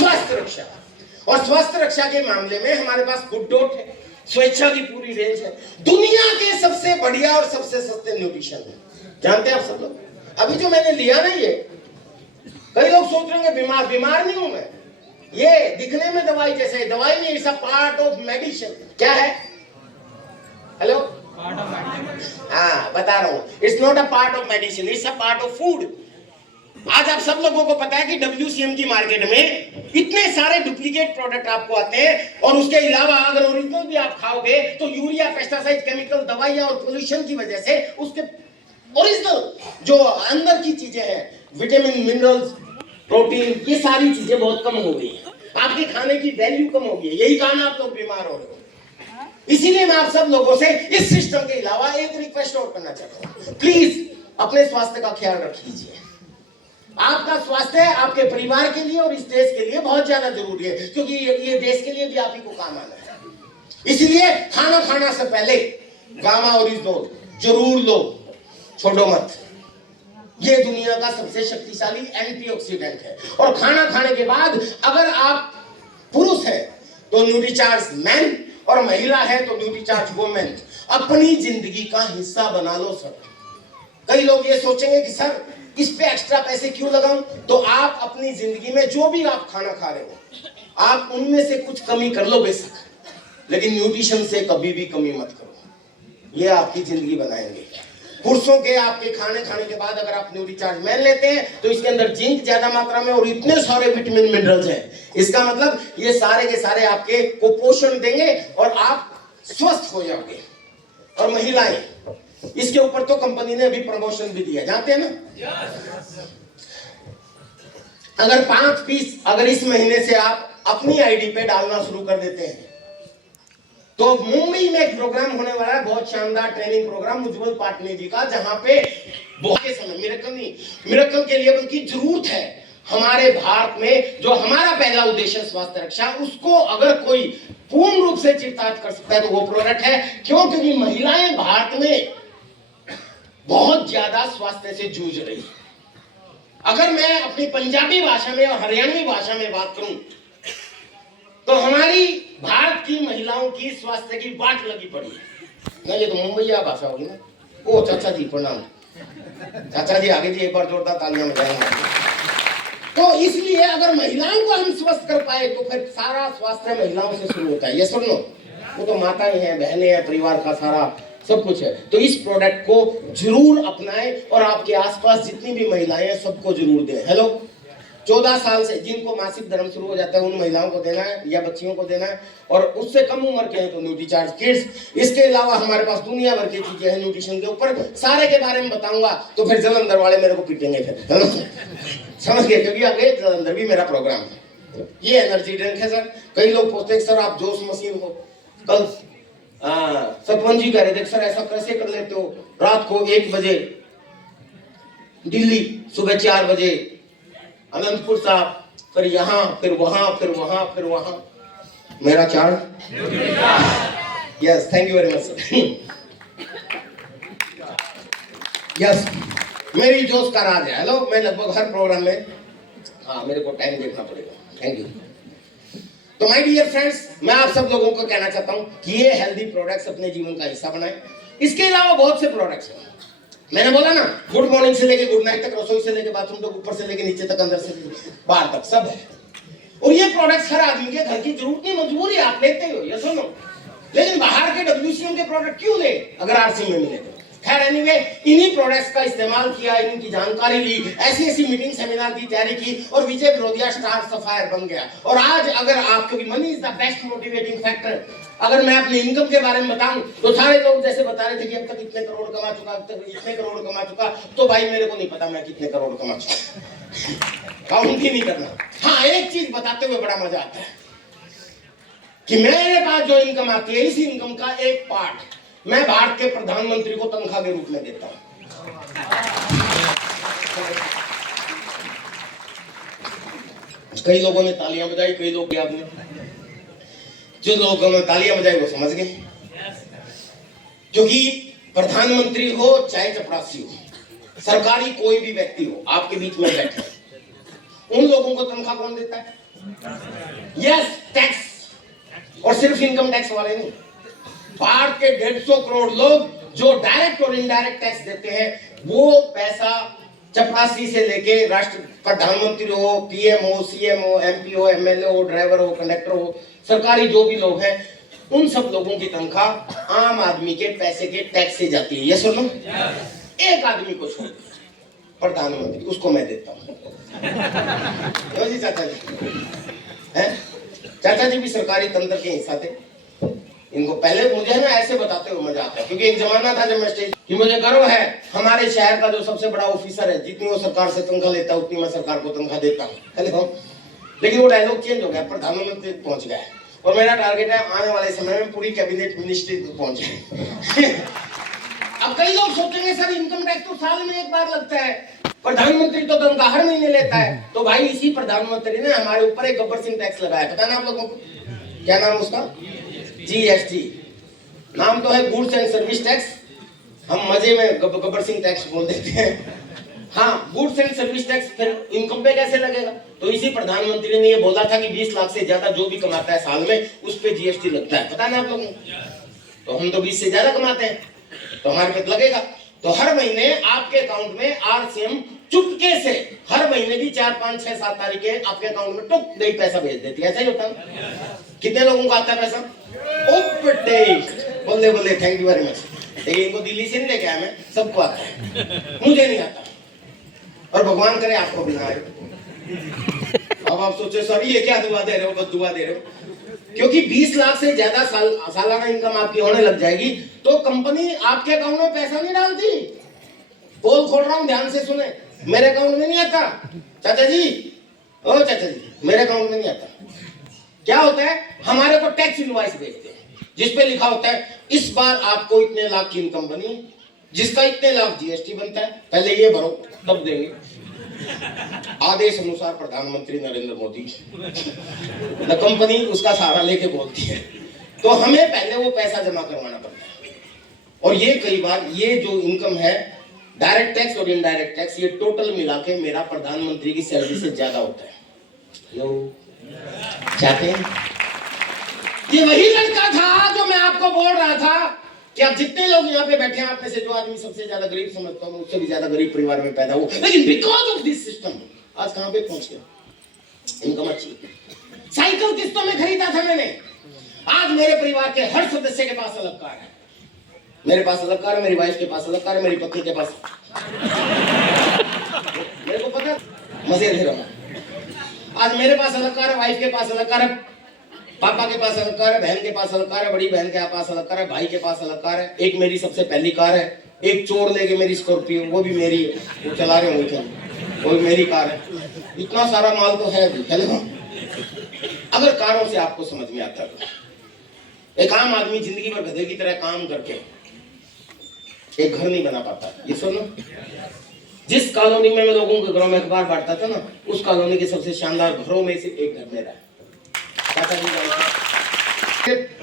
स्वास्थ्य रक्षा। और स्वास्थ्य रक्षा के मामले में हमारे पास गुड डॉट है, स्वेच्छा की पूरी रेंज है, दुनिया के सबसे बढ़िया और सबसे सस्ते न्यूट्रिशन है। जानते हैं आप सब लोग? अभी जो मैंने लिया ना, ये कई लोग सोच रहे हैं बीमार नहीं हूं मैं, ये दिखने में दवाई जैसे है, दवाई नहीं, it's a part of medicine. क्या है? हेलो, हाँ बता रहा हूं, it's not a part of medicine, it's a part of food. आज आप सब लोगों को पता है कि WCM की मार्केट में इतने सारे डुप्लीकेट प्रोडक्ट आपको आते हैं, और उसके अलावा अगर ओरिजिनल भी आप खाओगे तो यूरिया, पेस्टिसाइड, केमिकल, दवाइयां और पोल्यूशन की वजह से उसके ओरिजिनल जो अंदर की चीजें हैं, विटामिन, मिनरल्स, प्रोटीन, ये सारी चीजें बहुत कम हो गई हैं। आपके खाने की वैल्यू कम हो गई है, यही कारण आप लोग बीमार हो रहे हो। इसीलिए मैं आप सब लोगों से इस सिस्टम के अलावा एक रिक्वेस्ट और करना चाहता हूं, प्लीज अपने स्वास्थ्य का ख्याल रख लीजिए। आपका स्वास्थ्य आपके परिवार के लिए और इस देश के लिए बहुत ज्यादा जरूरी है, क्योंकि ये देश के लिए भी आप ही को काम आना है। इसीलिए खाना खाना से पहले गामा ओरिजिनल जरूर लो, छोड़ो मत। ये दुनिया का सबसे शक्तिशाली एंटीऑक्सीडेंट है। और खाना खाने के बाद अगर आप पुरुष हैं तो न्यूट्रीचार्ज मैन, और महिला है तो न्यूट्रीचार्ज वुमेन। अपनी जिंदगी का हिस्सा बना लो सर। कई लोग ये सोचेंगे कि सर इस पे एक्स्ट्रा पैसे क्यों लगाऊं, तो आप अपनी जिंदगी में जो भी आप खाना खा रहे हो, आप उनमें से कुछ कमी कर लो बेशक, लेकिन न्यूट्रिशन से कभी भी कमी मत करो। ये आपकी जिंदगी बनाएंगे। पुरुषों के आपके खाने खाने के बाद अगर आप न्यूट्रीचार्ज मैन लेते हैं तो इसके अंदर जिंक ज्यादा मात्रा में और इतने सारे विटामिन, मिनरल्स हैं, इसका मतलब ये सारे के सारे आपके को पोषण देंगे और आप स्वस्थ हो जाओगे। और महिलाएं, इसके ऊपर तो कंपनी ने अभी प्रमोशन भी दिया, जानते हैं ना? अगर 5 पीस अगर इस महीने से आप अपनी आईडी पे डालना शुरू कर देते हैं तो मुंबई में एक प्रोग्राम होने वाला है, बहुत शानदार ट्रेनिंग प्रोग्राम उज्जवल पाटनी जी का, जहां पे बहुत के समय मिरेकल के लिए बल्कि जरूरत है हमारे भारत में। जो हमारा पहला उद्देश्य स्वास्थ्य रक्षा, उसको अगर कोई पूर्ण रूप से चिरताज कर सकता है तो वो प्रोडक्ट है। क्यों? क्योंकि महिलाएं भारत में बहुत ज्यादा स्वास्थ्य से जूझ रही है। अगर मैं अपनी पंजाबी भाषा में और हरियाणवी भाषा में बात करूं तो हमारी भारत की महिलाओं की स्वास्थ्य की बाट लगी पड़ी है ना। ये तो मुंबईया भाषा होगी ना। ओ चाचा जी प्रणाम, चाचा जी आगे जी एक बार जोरदार तालियां बजाएंगे। तो इसलिए अगर महिलाओं को हम स्वस्थ कर पाए तो फिर सारा स्वास्थ्य महिलाओं से शुरू होता है। ये सुन लो, वो तो माताएं हैं, बहनें हैं, परिवार का सारा सब कुछ है। तो इस प्रोडक्ट को जरूर अपनाएं और आपके आसपास जितनी भी महिलाएं हैं सबको जरूर दें। हेलो, 14 साल से जिनको मासिक धर्म शुरू हो जाता है उन महिलाओं को देना है या बच्चियों को देना है, और उससे कम उम्र के हैं तो न्यूट्रीचार्ज किड्स। इसके अलावा हमारे पास दुनिया भर की चीजें हैं न्यूट्रिशन के ऊपर, सारे के बारे में बताऊंगा तो फिर जलंधर वाले मेरे को पीटेंगे फिर, समझ गए? क्योंकि आगे जलंधर भी मेरा प्रोग्राम है। ये एनर्जी ड्रिंक है सर। कई लोग पूछते हैं सर आप जोश मशीन हो। कल सतवन जी कह रहे थे सर ऐसा कैसे कर लेते हो, रात को 1 बजे दिल्ली, सुबह 4 बजे अनंतपुर साहब, फिर यहाँ फिर वहां फिर वहां फिर वहां। मेरा charge, yes, thank you very much sir. Yes, मेरी जोश का राज है। हेलो, मैं लगभग हर प्रोग्राम में, हाँ मेरे को टाइम देखना पड़ेगा, थैंक यू। तो माय डियर फ्रेंड्स, मैं आप सब लोगों को कहना चाहता हूं कि ये हेल्दी प्रोडक्ट्स अपने जीवन का हिस्सा बनाएं। इसके अलावा बहुत से प्रोडक्ट्स हैं। मैंने बोला ना, गुड मॉर्निंग से लेके गुड नाइट तक, रसोई से लेके बाथरूम तक, ऊपर से लेके नीचे तक, अंदर से बाहर तक सब है। और ये प्रोडक्ट्स हर आदमी के घर की जरूरत नहीं, मजबूरी आप लेते हो, ये सुनो। लेकिन बाहर के WCM के प्रोडक्ट क्यों ले अगर RC में मिले तो? खैर एनीवे, इन्हीं प्रोडक्ट्स का इस्तेमाल किया, इनकी जानकारी ली, ऐसी मीटिंग सेमिनार की तैयारी की और विजय विरोधिया स्टार सफायर बन गया। और आज अगर आप, क्योंकि money is the best motivating factor, अगर मैं अपनी इनकम के बारे में बताऊं तो सारे लोग जैसे बता रहे थे कि अब तक इतने करोड़ कमा चुका, अब तक इतने करोड़ कमा चुका, तो भाई मेरे को नहीं पता मैं कितने करोड़ कमा चुका, काउंट ही नहीं करना। हाँ, एक चीज बताते हुए बड़ा मजा आता है कि मेरे पास जो इनकम आती है, इस इनकम का एक पार्ट मैं भारत के प्रधानमंत्री को तनख्वाह के रूप में देता हूं। कई लोगों ने तालियां बजाई, कई लोग आपने, जो लोगों ने तालियां बजाई वो समझ गए, क्योंकि प्रधानमंत्री हो चाहे चपरासी हो, सरकारी कोई भी व्यक्ति हो, आपके बीच में बैठे उन लोगों को तनख्वाह कौन देता है? Yes, tax. और सिर्फ इनकम टैक्स वाले नहीं, भारत के 150 करोड़ लोग जो डायरेक्ट और इनडायरेक्ट टैक्स देते हैं, वो पैसा चपरासी से लेके राष्ट्र प्रधानमंत्री हो, पीएम हो, सीएम हो, एमपी हो, एमएलए हो, ड्राइवर हो, कंडक्टर हो, सरकारी जो भी लोग हैं, उन सब लोगों की तनख्वाह आम आदमी के पैसे के टैक्स से जाती है। ये सुनो, एक आदमी को छोड़, प्रधानमंत्री, उसको मैं देता हूँ। जी चाचा जी हैं? चाचा जी भी सरकारी तंत्र के हिस्सा थे। इनको पहले मुझे ना ऐसे बताते हुए मजा आता है, क्योंकि एक जमाना था जब मैं स्टेज कि मुझे गर्व है हमारे शहर का जो सबसे बड़ा ऑफिसर है, जितनी वो सरकार से तनख्वाह लेता है उतनी मैं सरकार को तनख्वाह देता हूँ। हेलो, लेकिन वो डायलॉग चेंज हो गया, प्रधानमंत्री पहुंच गया है और मेरा टारगेट है आने वाले समय में पूरी कैबिनेट मिनिस्ट्री पहुंच जाए। अब कई लोग सोचेंगे सर इनकम टैक्स तो साल में एक बार लगता है, प्रधानमंत्री तो तनख्वाह हर महीने लेता है। तो भाई इसी प्रधानमंत्री ने हमारे ऊपर एक गब्बर सिंह टैक्स लगाया, पता ना आप लोगों को? क्या नाम उसका? जीएसटी। नाम तो है गुड्स एंड सर्विस टैक्स, हम मजे में गब्बर सिंह टैक्स बोल देते हैं। हाँ, गुड्स एंड सर्विस टैक्स। फिर इनकम पे कैसे लगेगा? तो इसी प्रधानमंत्री ने ये बोला था कि 20 लाख से ज्यादा जो भी कमाता है साल में उस पे जीएसटी लगता है, पता ना आप लोगों को? तो हम तो 20 से ज्यादा कमाते हैं तो हमारे पे लगेगा। तो हर महीने आपके अकाउंट में आरसीएम चुपके से हर महीने की 4, 5, 6, 7 तारीख के आपके अकाउंट में टुक नहीं पैसा भेज देती है। ऐसा ही होता है? कितने लोगों को आता है पैसा? बोले बोले थैंक यू वेरी मच। लेकिन इनको दिल्ली से नहीं लेके आया मैं, सबको आता है, मुझे नहीं आता। और भगवान करे आपको भी ना आए। अब आप सोचे सर ये क्या दुआ दे रहे हो, बस दुआ दे रहे हो? क्योंकि 20 लाख से ज्यादा सालाना इनकम आपकी होने लग जाएगी तो कंपनी आपके अकाउंट में पैसा नहीं डालती। पोल खोल रहा हूं, ध्यान से सुने, मेरे अकाउंट में नहीं आता चाचा जी, ओ चाचा जी, मेरे अकाउंट में नहीं आता। क्या होता है, हमारे को टैक्स इनवॉइस भेजते हैं जिसपे लिखा होता है इस बार आपको इतने लाख की इनकम बनी, जिसका इतने लाख जीएसटी बनता है, पहले ये भरो तब देंगे। आदेश अनुसार प्रधानमंत्री नरेंद्र मोदी, न कंपनी उसका सहारा लेके बोलती है। तो हमें पहले वो पैसा जमा करवाना पड़ता है। और ये कई बार ये जो इनकम है डायरेक्ट टैक्स और इनडायरेक्ट टैक्स, ये टोटल मिला के मेरा प्रधानमंत्री की सैलरी से ज्यादा होता है। लो चाहते हैं? ये वही लड़का था जो मैं आपको बोल रहा था कि आप जितने लोग यहाँ पे बैठे हैं, आप में से जो आदमी सबसे ज्यादा गरीब समझता हूँ, उससे भी ज्यादा गरीब परिवार में पैदा हुआ, लेकिन बिकॉज ऑफ दिस सिस्टम आज कहाँ पे पहुंच गया? इनकम अच्छी। साइकिल किस्तों में खरीदा था मैंने, आज मेरे परिवार के हर सदस्य के पास अलग कार है। मेरे पास अलग कार है, मेरी वाइफ के पास अलग कार है, मेरी पत्नी के पास। मेरे को पता, मजे ले रहा हूँ। आज मेरे पास अलग कार है, वाइफ के पास अलग कार है, पापा के पास अलग कार है, बहन के पास अलग कार है, बड़ी बहन के पास अलग कार है, भाई के पास अलग कार है। एक मेरी सबसे पहली कार है, एक चोर लेके मेरी स्कॉर्पियो, वो भी मेरी है, वो चला रहे होंगे, वो भी मेरी कार है। इतना सारा माल तो है भी। हेलो, अगर कारों से आपको समझ में आता है, एक आम आदमी जिंदगी भर गधे की तरह काम करके एक घर नहीं बना पाता। ये सुनो, जिस कॉलोनी में मैं लोगों के घरों में अखबार बांटता था ना, उस कॉलोनी के सबसे शानदार घरों में से एक घर मेरा है।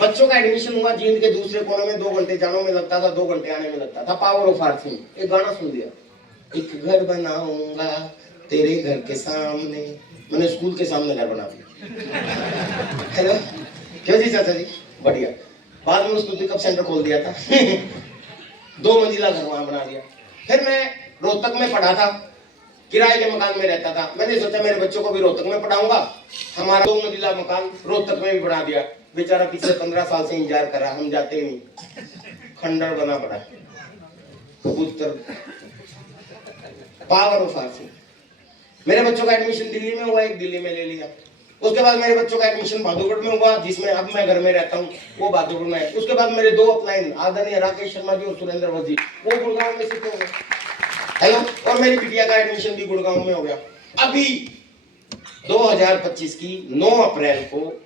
बच्चों का एडमिशन हुआ, जींद के दूसरे कोने में 2 घंटे जाने में लगता था, 2 घंटे आने में लगता था। पावर ऑफ आर्थिंग, एक गाना सुन लिया, एक घर बनाऊंगा तेरे घर के सामने। मैंने स्कूल के सामने घर बना दिया। हेलो, क्यों जी चाचा जी? बढ़िया। बाद में उसको पिकअप सेंटर खोल दिया था। 2 मंजिला घर वहां बना दिया। फिर मैं रोहतक में पढ़ा था, किराए के मकान में रहता था। मैंने सोचा मेरे बच्चों को भी रोहतक में पढ़ाऊंगा। हमारा 2 मंजिला मकान रोहतक में भी बना दिया। बेचारा पिछले 15 साल से इंतजार कर रहा, हम जाते ही नहीं, खंडर बना पड़ा। कबूतर, पावर ऑफ आर्थिंग। मेरे बच्चों का एडमिशन दिल्ली में हुआ, एक दिल्ली में ले लिया। उसके बाद मेरे बच्चों का एडमिशन बहादुरगढ़ में हुआ, जिसमें अब मैं घर में रहता हूँ, वो बहादुरगढ़ में है। उसके बाद मेरे 2 अपलाइन आदरणीय राकेश शर्मा जी और सुरेंद्र वजी, वो गुड़गांव में शिफ्ट हो गए। हेलो, और मेरी बिटिया का एडमिशन भी गुड़गांव में हो गया। अभी 2025 की 9 अप्रैल को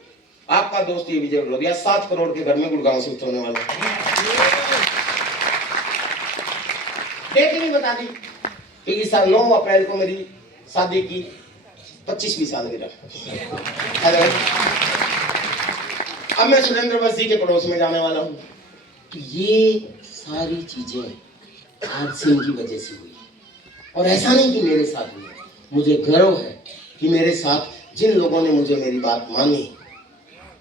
आपका दोस्त ये विजय बड़ोदिया 7 करोड़ के घर में गुड़गांव शिफ्ट होने वाला है। डेट नहीं बता दी, क्योंकि 9 अप्रैल को मेरी शादी की 25वीं सालगिरह। हेलो, अब मैं सुरेंद्र वजी के पड़ोस में जाने वाला हूँ। तो ये सारी चीजें आरसीएम की वजह से हुई, और ऐसा नहीं कि मेरे साथ हुई है। मुझे गर्व है कि मेरे साथ जिन लोगों ने मुझे मेरी बात मानी,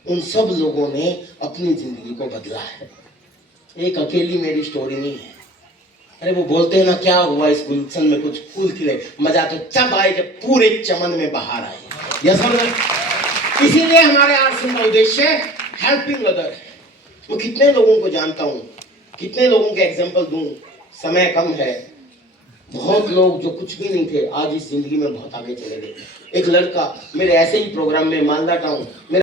उन सब लोगों ने अपनी जिंदगी को बदला है। एक अकेली मेरी स्टोरी नहीं है। अरे वो बोलते हैं ना, क्या हुआ इस गुलशन में कुछ फूल खिले, मजा तो तब आए जब पूरे चमन में बाहर आए। यस और नो? इसीलिए हमारे आश्रम का उद्देश्य हेल्पिंग अदर है। मैं कितने लोगों को जानता हूँ, कितने लोगों के एग्जाम्पल दूं, समय कम है। बहुत लोग जो कुछ भी नहीं थे आज इस जिंदगी में बहुत आगे चले गए। एक लड़का मेरे ऐसे ही प्रोग्राम में, मालदा टाउन